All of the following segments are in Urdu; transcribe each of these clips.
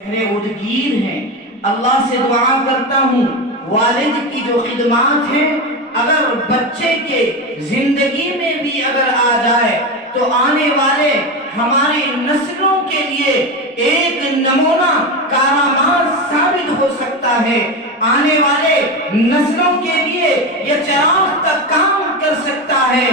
ادگیر ہیں. اللہ سے دعا کرتا ہوں والد کی جو خدمات ہیں اگر بچے کے زندگی میں بھی اگر آ جائے تو آنے والے ہماری نسلوں کے لیے ایک نمونہ کارآمد ثابت ہو سکتا ہے. آنے والے نسلوں کے لیے یہ چراغ کا کام کر سکتا ہے.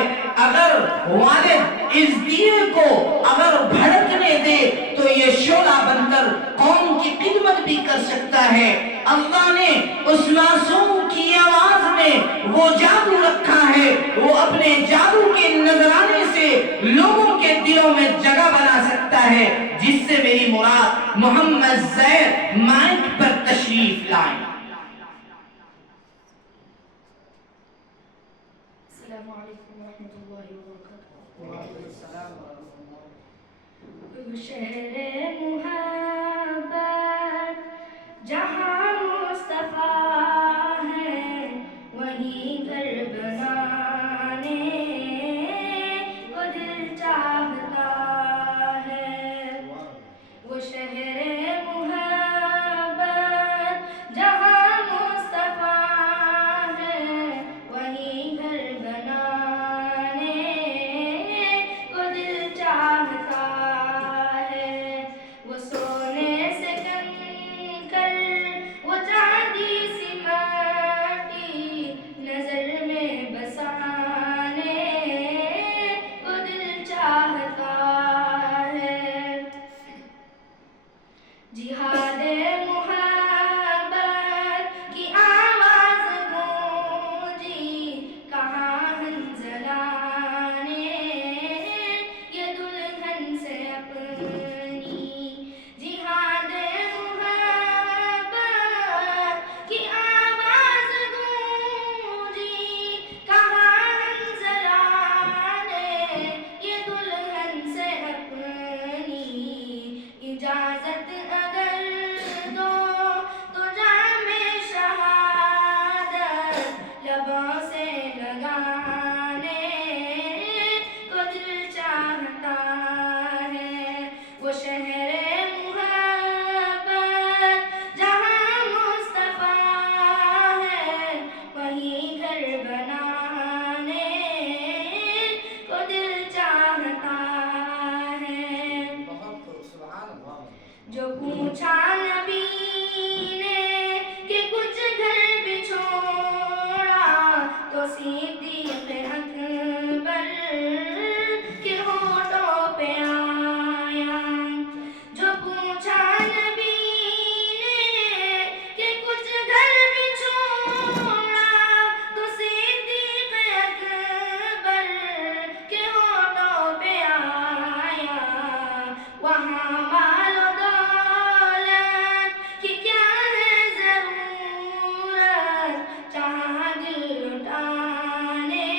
اگر والد اس دیے کو اگر بھڑکنے دے تو یہ شعلہ بن کر قوم کی خدمت بھی کر سکتا ہے. اللہ نے اس معصوم کی آواز میں وہ جادو رکھا ہے، وہ اپنے جادو کے نذرانے سے لوگوں کے دلوں میں جگہ بنا سکتا ہے، جس سے میری مراد محمد زید مائک پر تشریف لائیں. السلام علیکم ورحمۃ اللہ وبرکاتہ. وعلیکم السلام ورحمۃ اللہ. شہر محبت جہاں مصطفیٰ ہے وہیں گھر بنانے کو دل چاہتا ہے. وہ شہر محبت جہاں مصطفیٰ ہے وہیں گھر بنانے کو دل چاہتا ہے. وہ سونے سے کنکر وہ چاندی سی مٹی نظر میں بسانے کو دل چاہتا ہے. جہاد محبت کی آواز گونجی کہاں ہنزلانے یہ دلہن سے اپنی. جہاد محبت کی آواز گونجی کہاں ہنزلانے یہ دلہن سے اپنی. اجازت اگر دو تو جام شہادت لبوں سے لگانے کو دل چاہتا ہے. وہ شہر محبت جہاں مصطفیٰ ہے وہیں گھر بنانے کو دل چاہتا ہے. جو پوچھا نبی نے کہ کچھ گھر بھی چھوڑا تو صدیق اکبر کے ہونٹوں پہ آیا. جو پوچھا نبی نے کہ کچھ گھر بھی چھوڑا تو صدیق اکبر کے ہونٹوں پہ آیا. وہاں مال و دولت کی کیا ہے ضرورت جہاں دل لٹانے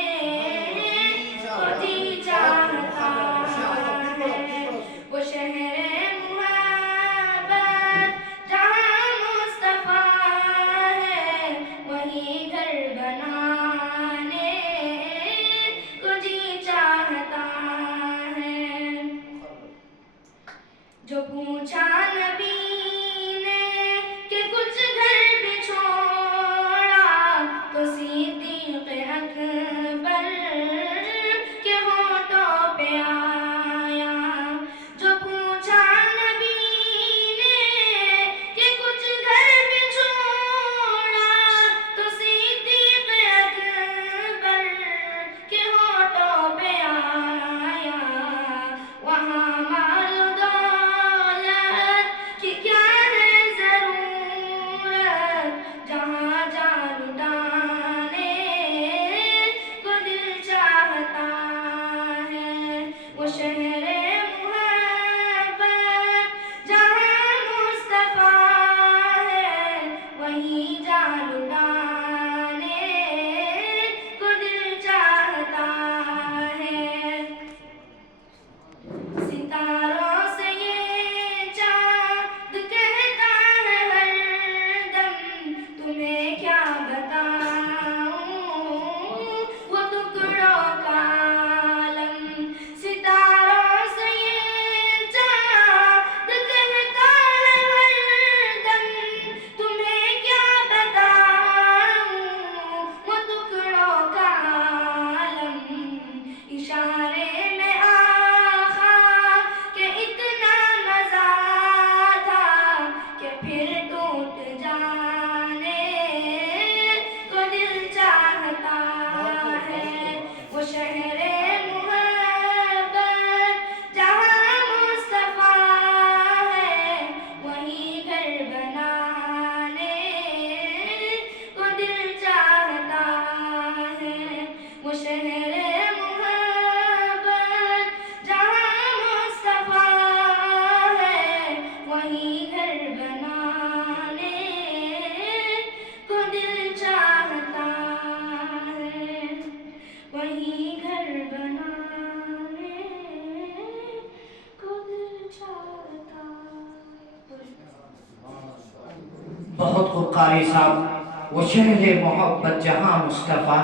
بہت خوب قاری صاحب، وہ شہر محبت جہاں مصطفیٰ